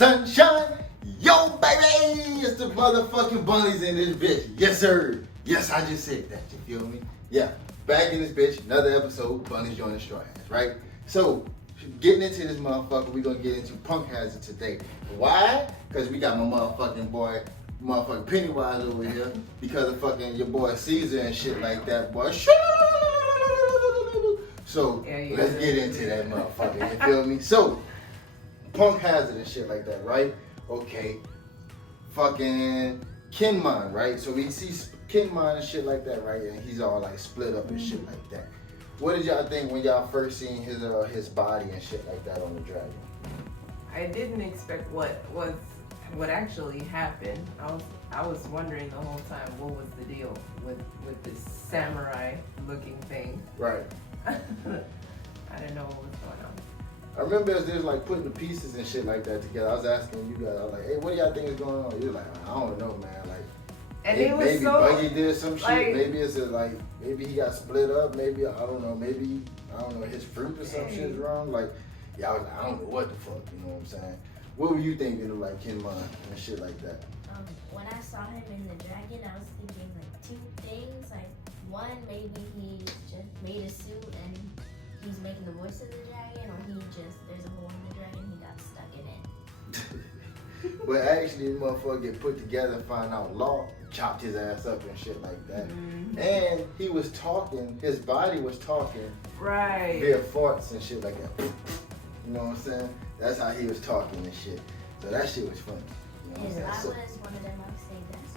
sunshine. Yo, baby, it's the motherfucking Bunleys in this bitch. Yes, sir. Yes, I just said that. You feel me? Yeah. Back in this bitch, another episode. Bunleys joining StrawHats, right? So, getting into this motherfucker, we're gonna get into Punk Hazard today. Why? Because we got my motherfucking boy, motherfucking Pennywise over here. Because of fucking your boy Caesar and shit like that, boy. So, let's get into that motherfucker. You feel me? So, Punk Hazard and shit like that, right? Okay. Fucking Kenmon, right? So we see Kenmon and shit like that, right? And he's all like split up and shit like that. What did y'all think when y'all first seen his body and shit like that on the dragon? I didn't expect what actually happened. I was wondering the whole time what was the deal with this samurai looking thing. Right. I didn't know what was going on. I remember as they was like putting the pieces and shit like that together. I was asking you guys, I was like, hey, what do y'all think is going on? You're like, I don't know, man. Like, and maybe, it was maybe so, Buggy did some shit. like, maybe it's like, maybe he got split up. Maybe, I don't know. Maybe, I don't know, his fruit or some shit's wrong. Like, yeah, I was like, I don't know what the fuck, you know what I'm saying? What were you thinking of like Kenmon and shit like that? When I saw him in the dragon, I was thinking like two things. Like, one, maybe he just made a suit and he's making the voice of the dragon, or there's a hole in the dragon, he got stuck in it. But actually, the motherfucker get put together and find out Law chopped his ass up and shit like that. Mm-hmm. And he was talking, his body was talking right via farts and shit like that. You know what I'm saying? That's how he was talking and shit. So that shit was funny. You know what If I'm I saying? was one of them, I would say that's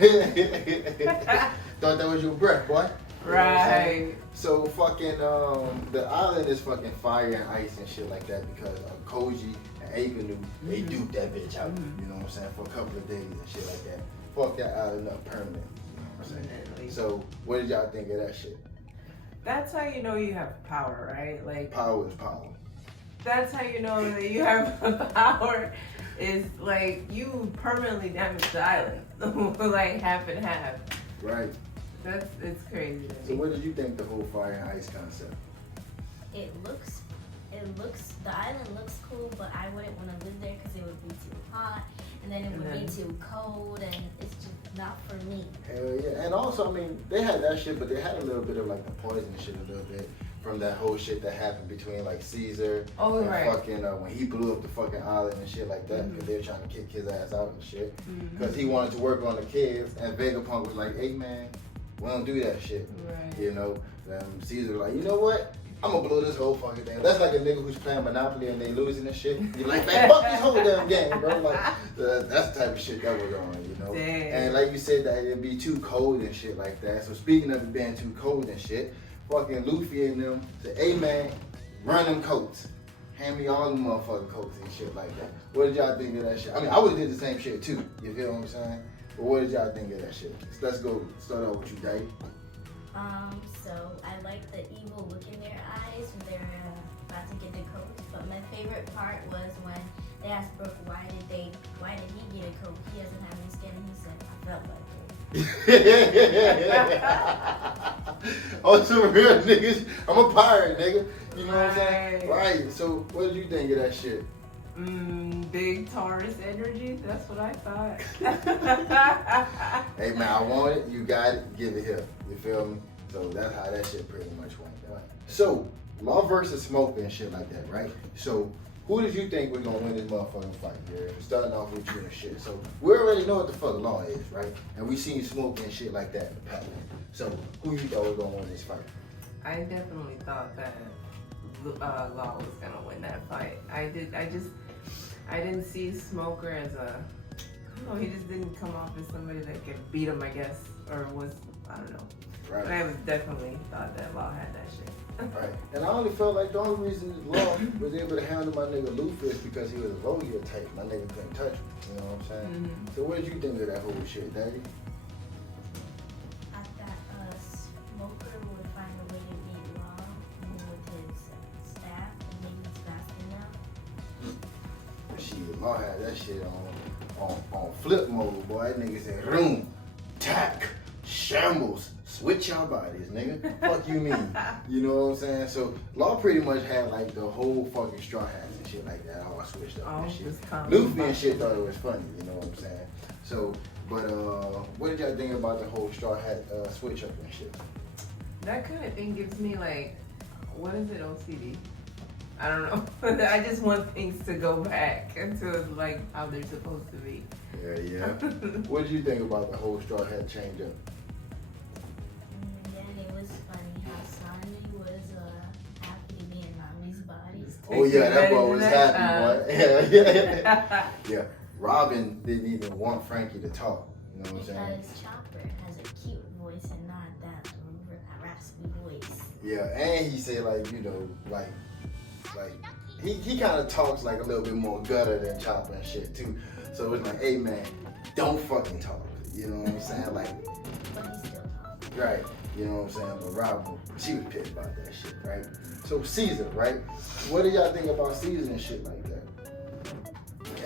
why it stank. Thought that was your breath, boy. You know what I'm saying? right. So fucking the island is fucking fire and ice and shit like that because Koji and Akanu, they duped that bitch out. You know what I'm saying? For a couple of days and shit like that. Fuck that island up permanent. You know what I'm saying? Definitely. So what did y'all think of that shit? That's how you know you have power, right? Like, Power is power. that's how you know that you have power. Is like you permanently damage the island, like half and half. Right. It's crazy. To So me. what did you think the whole fire and ice concept? The island looks cool, but I wouldn't want to live there because it would be too hot, and then it would be too cold, and it's just not for me. Hell yeah. And also, I mean, they had that shit, but they had a little bit of like the poison shit a little bit from that whole shit that happened between like Caesar and fucking when he blew up the fucking island and shit like that because they were trying to kick his ass out and shit because he wanted to work on the kids, and Vegapunk was like, hey man, we don't do that shit. Right. You know, Caesar was like, you know what? I'm gonna blow this whole fucking thing. That's like a nigga who's playing Monopoly and they losing and shit. You're like, man, fuck this whole damn game, bro. Like, that's the type of shit that was on, you know? Damn. And like you said, that it'd be too cold and shit like that. So speaking of it being too cold and shit, fucking Luffy and them said, hey man, run them coats. Hand me all them motherfucking coats and shit like that. What did y'all think of that shit? I mean, I would've did the same shit too. You feel what I'm saying? But what did y'all think of that shit? So let's go start off with you, Daddy. So I like the evil look in their eyes when they're about to get the coat. But my favorite part was when they asked Brooke why did he get a coat? He doesn't have any skin, and he said, I felt like it. Oh, some real niggas. I'm a pirate, nigga. You know what I'm saying? Right. Right. So what did you think of that shit? Big Taurus energy. That's what I thought. Hey man, I want it. You got it. Give it here. You feel me? So that's how that shit pretty much went. Right? So Law versus Smoke and shit like that, right? So who did you think was gonna win this motherfucking fight? Yeah, starting off with you and shit. So we already know what the fuck Law is, right? And we seen Smoke and shit like that in the past. So who you thought was gonna win this fight? I definitely thought that Law was gonna win that fight. I didn't see Smoker as a. I don't know. He just didn't come off as somebody that could beat him, I guess, or was, I don't know. Right. But I was definitely thought that Law had that shit. Right. And I only felt like the only reason Law was able to handle my nigga Luffy is because he was a Logia type. My nigga couldn't touch him. You know what I'm saying? So what did you think of that whole shit, Daddy? I thought Smoker would find a way to beat Law with his staff, and maybe he's faster now. Shit, Law had that shit on flip mode, boy. That nigga said, room, tack, shambles. Switch your bodies, nigga. Fuck you mean? You know what I'm saying? So Law pretty much had like the whole fucking Straw Hats and shit like that. All switched up and shit. Luffy and shit thought it was funny. You know what I'm saying? So, but what did y'all think about the whole Straw Hat switch up and shit? That kind of thing gives me like, what is it, OCD? I don't know. I just want things to go back into like how they're supposed to be. Yeah. What did you think about the whole Straw Hat change up? Then it was funny how Sanji was happy to be in Nami's body. Oh yeah, that boy was happy, boy. Yeah. Robin didn't even want Frankie to talk. You know what I'm saying? Because Chopper has a cute voice and not that raspy voice. Yeah, and he said like, you know, like he kind of talks like a little bit more gutter than Chopper and shit too. So it's like, hey man, don't fucking talk. You know what I'm saying? Like, But he still talks. right. You know what I'm saying? But Robin, she was pissed about that shit, right? So Caesar, right? What do y'all think about Caesar and shit like that?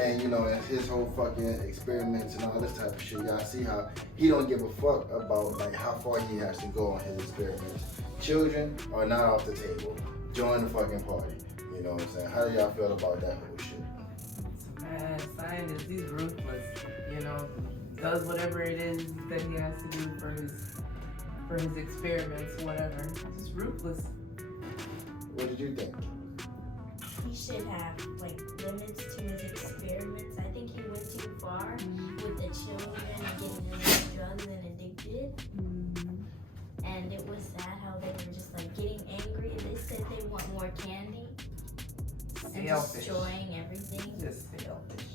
And you know, and his whole fucking experiments and all this type of shit. Y'all see how he don't give a fuck about like how far he has to go on his experiments. Children are not off the table. Join the fucking party. You know what I'm saying? How do y'all feel about that whole shit? Man, scientist, he's ruthless. You know, does whatever it is that he has to do for his experiments, whatever. He's just ruthless. What did you think? He should have like limits to his experiments. I think he went too far with the children getting into drugs and addicted. And it was sad how they were just like getting angry. They said they want more candy and Selfish. destroying everything. Just selfish.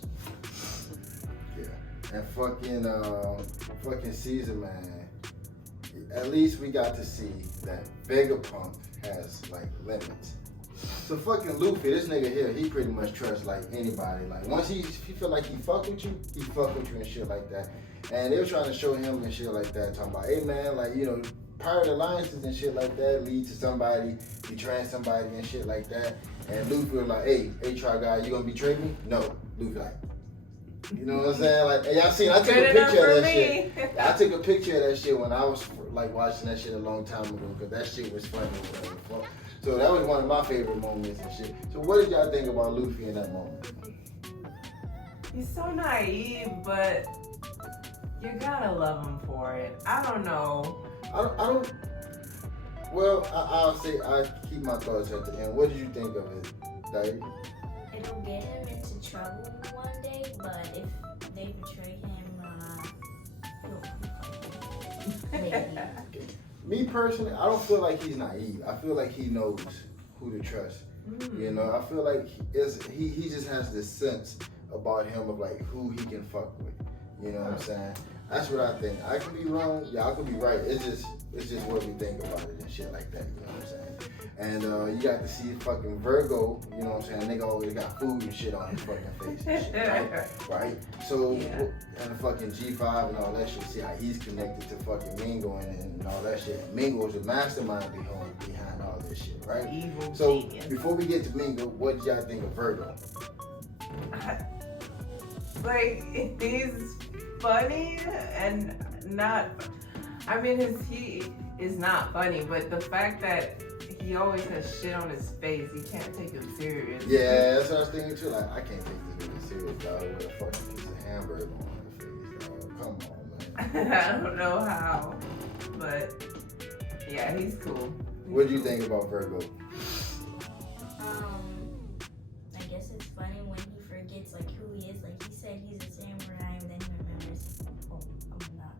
Yeah. And fucking Caesar, man. At least we got to see that Vegapunk has like limits. So fucking Luffy, this nigga here, he pretty much trusts like anybody. Like once he feel like he fuck with you, he fuck with you and shit like that. And they were trying to show him and shit like that, talking about, hey man, like, you know, pirate alliances and shit like that lead to somebody betraying somebody and shit like that. And Luffy was like, hey, Try Guy, you gonna betray me? No. Luffy like, you know what I'm saying? Like, and y'all seen, I took a picture of that shit. I took a picture of that shit when I was like watching that shit a long time ago because that shit was funny. So that was one of my favorite moments and shit. So what did y'all think about Luffy in that moment? He's so naive, but you gotta love him for it. I don't know. I don't. Well, I'll say I keep my thoughts at the end. What did you think of it, Daddy? It'll get him into trouble one day, but if they betray him, maybe. Me personally, I don't feel like he's naive. I feel like he knows who to trust. You know, I feel like he just has this sense about him of like who he can fuck with. You know what I'm saying? That's what I think. I could be wrong. Y'all could be right. It's just what we think about it and shit like that. You know what I'm saying? And you got to see fucking Virgo. You know what I'm saying? Nigga always got food and shit on his fucking face and shit, right? So and the fucking G5 and all that shit. See how he's connected to fucking Mingo and all that shit. Mingo is the mastermind behind all this shit, right? Evil. So genius. before we get to Mingo, what did y'all think of Virgo? Like, he's funny and not. I mean, he is not funny, but the fact that he always has shit on his face, you can't take him serious. Yeah, that's what I was thinking too. Like, I can't take this nigga serious, dog. With a fucking piece of hamburger on his face, dog. Come on, man. I don't know how, but yeah, he's cool. What do you think about Virgo? I guess it's funny when he forgets like who he is. Like he said he's a samurai, and then he remembers, oh, I'm not.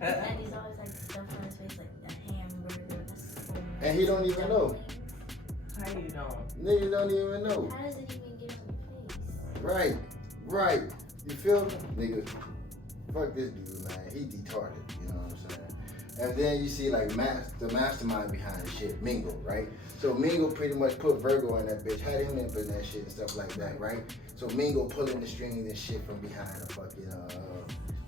And he's always like stuff on his face, like a hamburger. And he don't even know. How you don't? Nigga don't even know. How does it even get on your face? Right. You feel me? Nigga, fuck this dude, man. He retarded, you know what I'm saying? And then you see like the mastermind behind the shit, Mingo, right? So Mingo pretty much put Virgo in that bitch, had him in that shit and stuff like that, right? So Mingo pulling the strings and shit from behind the fucking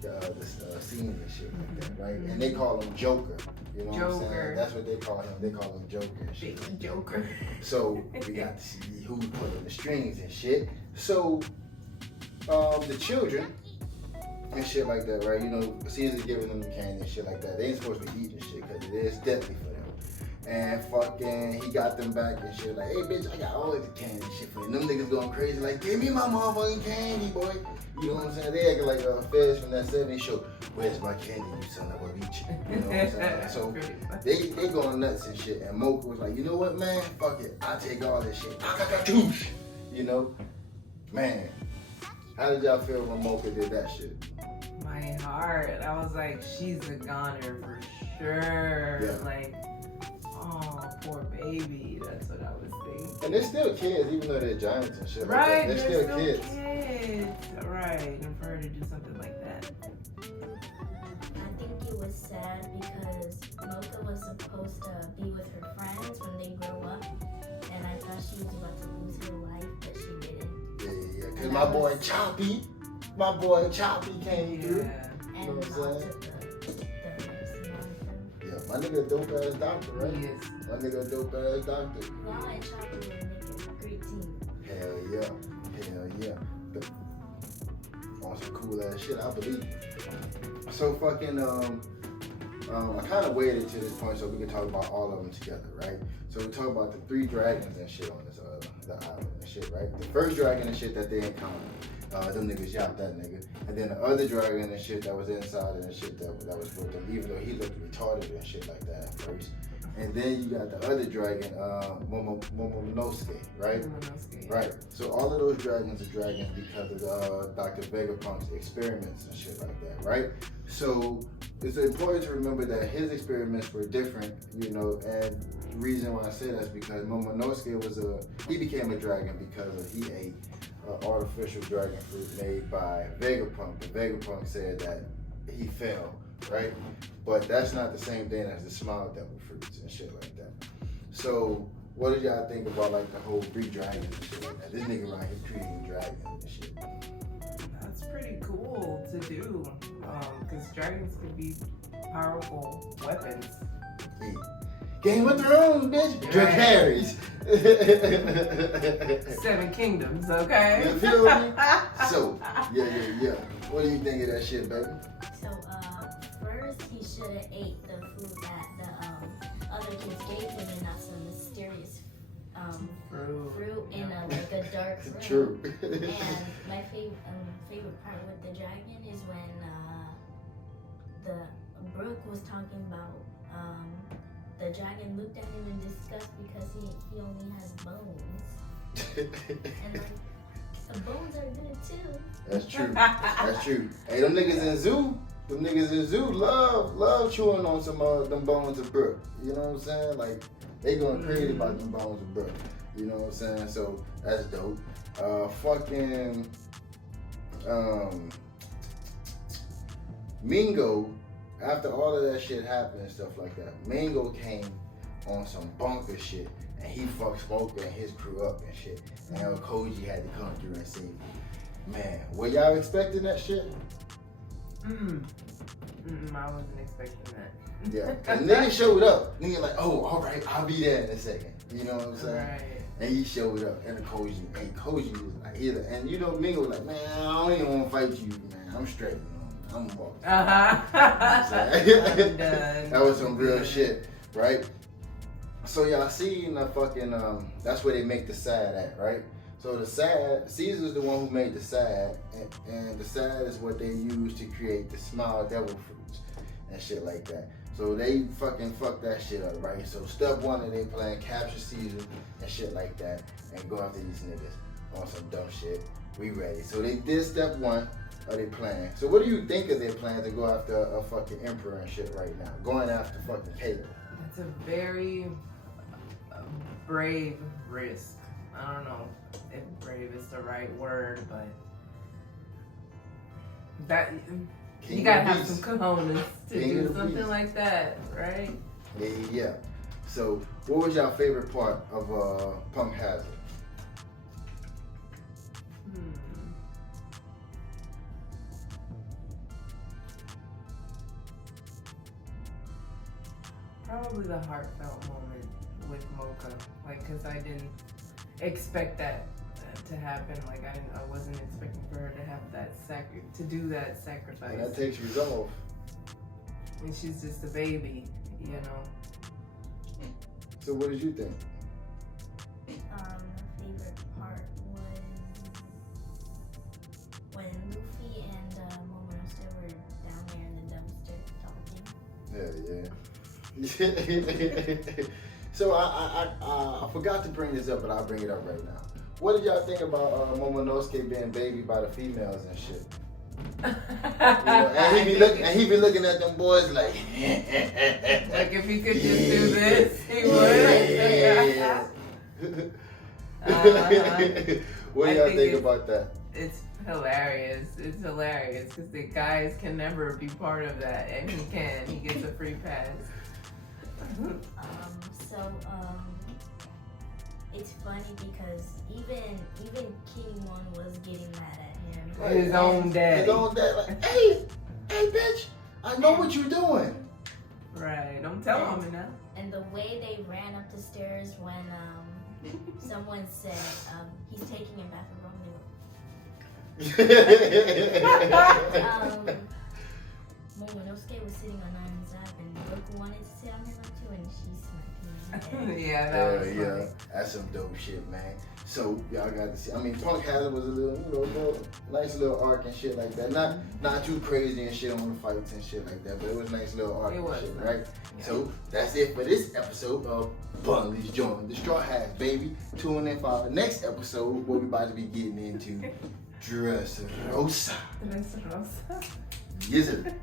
the scenes and shit like that, right? And they call him Joker. You know what I'm saying? That's what they call him. They call him Joker and shit. Big Joker. So we got to see who pulling the strings and shit. So the children and shit like that, right? You know, Caesar giving them the candy and shit like that. They ain't supposed to be eating shit because it is deadly for them. And fucking, he got them back and shit like, hey bitch, I got all the candy and shit for you. And them niggas going crazy like, give me my motherfucking candy, boy. You know what I'm saying? They acting like feds from that 70s show. Where's my candy, you son of a bitch? You know what I'm saying? So they going nuts and shit. And Mocha was like, you know what, man? Fuck it. I'll take all this shit. You know? Man. How did y'all feel when Mocha did that shit? My heart. I was like, she's a goner for sure. Yeah. Like, oh, poor baby. That's what I was thinking. And they're still kids, even though they're giants and shit Right, like that. They're still kids. Right, and for her to do something like that. I think it was sad because Mocha was supposed to be with her friends when they grow up, and I thought she was about to lose her life, but she didn't. Yeah. Cause my boy Choppy came through. And You know what I'm saying? the Yeah, my nigga a dope ass doctor, right? He is. My nigga a dope ass doctor. Law and Choppy were making a great team. Hell yeah. But on some cool ass shit, I believe. So fucking I kind of waited to this point so we can talk about all of them together, right? So we talk about the 3 dragons and shit on this the island and shit, right? The first dragon and shit that they encountered, them niggas shot that nigga, and then the other dragon and shit that was inside and shit that was with them, even though he looked retarded and shit like that at first. And then you got the other dragon, Momonosuke, right? Momonosuke. Right. So all of those dragons are dragons because of Dr. Vegapunk's experiments and shit like that, right? So it's important to remember that his experiments were different, you know, and the reason why I say that is because Momonosuke he became a dragon because he ate artificial dragon fruit made by Vegapunk. And Vegapunk said that he fell, right? But that's not the same thing as the smile devil fruits and shit like that. So what did y'all think about like the whole 3 dragons and shit like that? This nigga right here creating dragons and shit. That's pretty cool to do, because dragons can be powerful weapons. Yeah. Game of Thrones, bitch. Dracarys. 7 kingdoms, okay? You feel me? So, yeah. What do you think of that shit, baby? So, first he should have ate the food that the other kids gave him and not some mysterious fruit in like a dark room. True. And my favorite part with the dragon is when the Brooke was talking about the dragon looked at him in disgust because he only has bones. And like, the bones are good too. That's true. That's true. Hey, them niggas in zoo love chewing on some them bones of Brooke. You know what I'm saying? Like they going crazy about them bones of Brooke. You know what I'm saying? So that's dope. Mingo, after all of that shit happened and stuff like that, Mingo came on some bunker shit and he fucked Smoker and his crew up and shit. And Koji had to come through and see. Man, were y'all expecting that shit? I wasn't expecting that. Yeah, and nigga showed up. Nigga like, oh, all right, I'll be there in a second. You know what I'm saying? Right. And he showed up, and Koji was like, either, and you know, Mingo was like, man, I don't even want to fight you, man. I'm straight, you know, I'm walking. That was some real shit, right? So y'all seen the fucking, that's where they make the sad at, right? So the sad, Caesar's the one who made the sad, and the sad is what they use to create the smile devil fruits and shit like that. So they fucking fuck that shit up, right? So step 1 of their plan, capture Caesar and shit like that, and go after these niggas on some dumb shit. We ready. So they did step 1 of their plan. So what do you think of their plan to go after a fucking emperor and shit right now? Going after fucking Caleb. It's a very brave risk. I don't know if brave is the right word, but that you gotta have some cojones to do something like that, right? Yeah. So what was your favorite part of Punk Hazard? Probably the heartfelt moment with Mocha, like, cause I didn't expect that to happen. Like I wasn't expecting for her to have that to do that sacrifice. And that takes resolve. And she's just a baby, you know. So what did you think? My favorite part was when Luffy and Momonosuke were down there in the dumpster talking. Yeah. So I forgot to bring this up, but I'll bring it up right now. What did y'all think about Momonosuke being babied by the females and shit? You know, and he be looking at them boys like like if he could just do this, he would. What do y'all think about that? It's hilarious. It's hilarious because the guys can never be part of that, and he can. He gets a free pass. It's funny because even King Mon was getting mad at him. His own dad. His own dad, like, hey, bitch, I know what you're doing. Right, don't tell him now. And the way they ran up the stairs when someone said he's taking him back the wrong way. Momonosuke was sitting on Nana's lap, and Goku wanted to sit on her lap too, and she smacked him. Yeah, that was funny. Yeah, that's some dope shit, man. So y'all got to see. I mean, Punk Hazard was a little nice little arc and shit like that. Not too crazy and shit on the fights and shit like that, but it was a nice little arc and shit, right? Yeah. So that's it for this episode of Bunley's Joint the Straw Hats, baby. Tune in for our next episode where we about to be getting into Dressrosa. Dressrosa. Yes, sir.